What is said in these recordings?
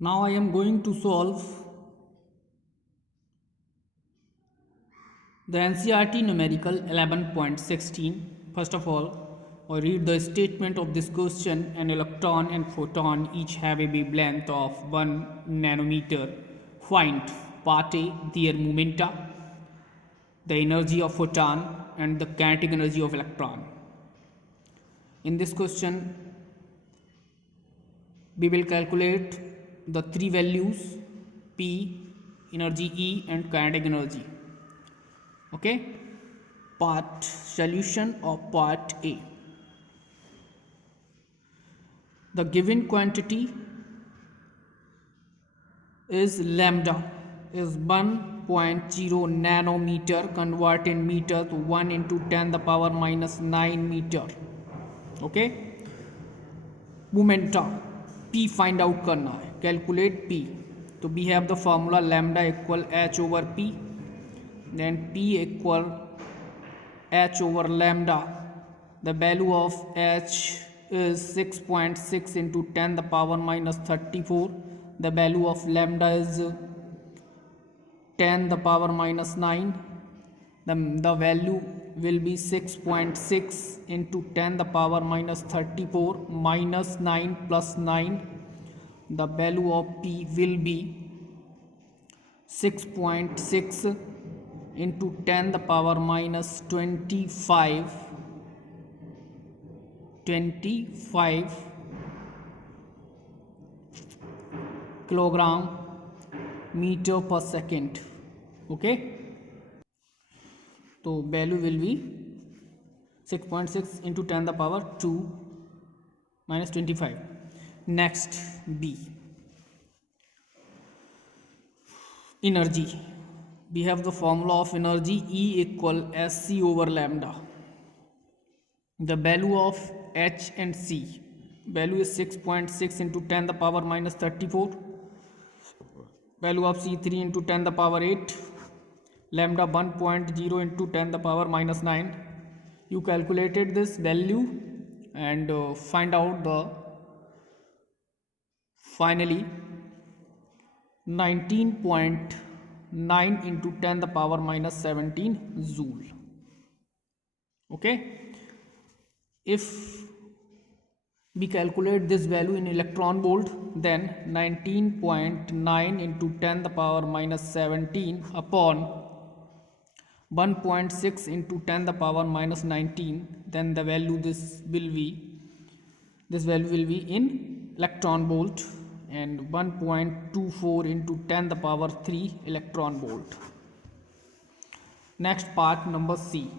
Now I am going to solve the NCERT numerical 11.16. First of all, I read the statement of this question. An electron and photon each have a wavelength of 1 nanometer. Find part A, their momenta, the energy of photon and the kinetic energy of electron. In this question, we will calculate the three values P, energy E and kinetic energy. Okay, part solution of part A. The given quantity is lambda is 1.0 nanometer, convert in meter to 1 into 10 the power minus 9 meter. Okay, momenta P find out करना है, calculate P. तो we have the formula lambda equal h over P, then P equal h over lambda. The value of h is 6.6 into 10 the power minus 34. The value of lambda is 10 the power minus 9. The value will be 6.6 into 10 the power minus 34 minus 9 plus 9. The value of P will be 6.6 into 10 the power minus 25 kilogram meter per second. Okay, so value will be 6.6 into 10 the power 2 minus 25. Next, B, energy. We have the formula of energy E equal SC over lambda. The value of H and C, value is 6.6 into 10 the power minus 34. Value of C3 into 10 the power 8. Lambda 1.0 into 10 the power minus 9. You calculated this value and find out the finally 19.9 into 10 the power minus 17 joule. Okay, if we calculate this value in electron volt, then 19.9 into 10 the power minus 17 upon 1.6 into 10 the power minus 19, then the value this value will be in electron volt, and 1.24 into 10 the power 3 electron volt. Next, part number C.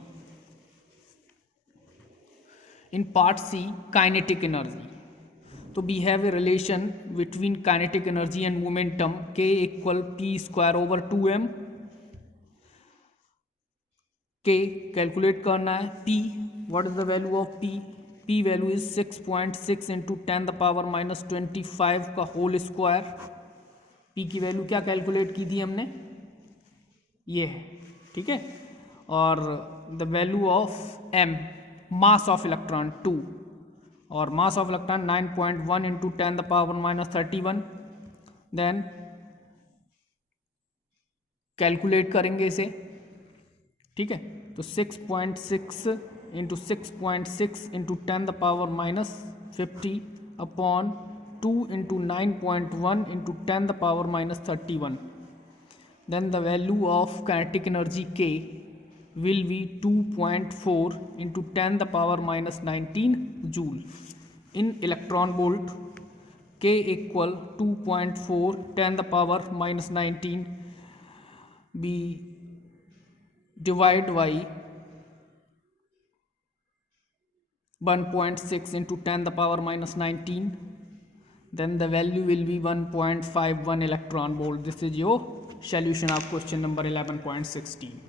In part C, kinetic energy. So we have a relation between kinetic energy and momentum, K equal P square over 2m. K calculate करना है. P, what is the value of P? P value is 6.6 into 10 the power minus 25 का whole square. P की value क्या calculate की थी हमने, ये है. ठीक है, और the value of M, mass of electron 2, और mass of electron 9.1 into 10 the power minus 31. Then calculate करेंगे इसे. ठीक है, तो 6.6 into 6.6 into 10 the power minus 50 upon 2 into 9.1 into 10 the power minus 31. Then the value of kinetic energy K will be 2.4 into 10 the power minus 19 joule. In electron volt, K equal 2.4 10 the power minus 19 be divide by 1.6 into 10 the power minus 19, then the value will be 1.51 electron volt. This is your solution of question number 11.16.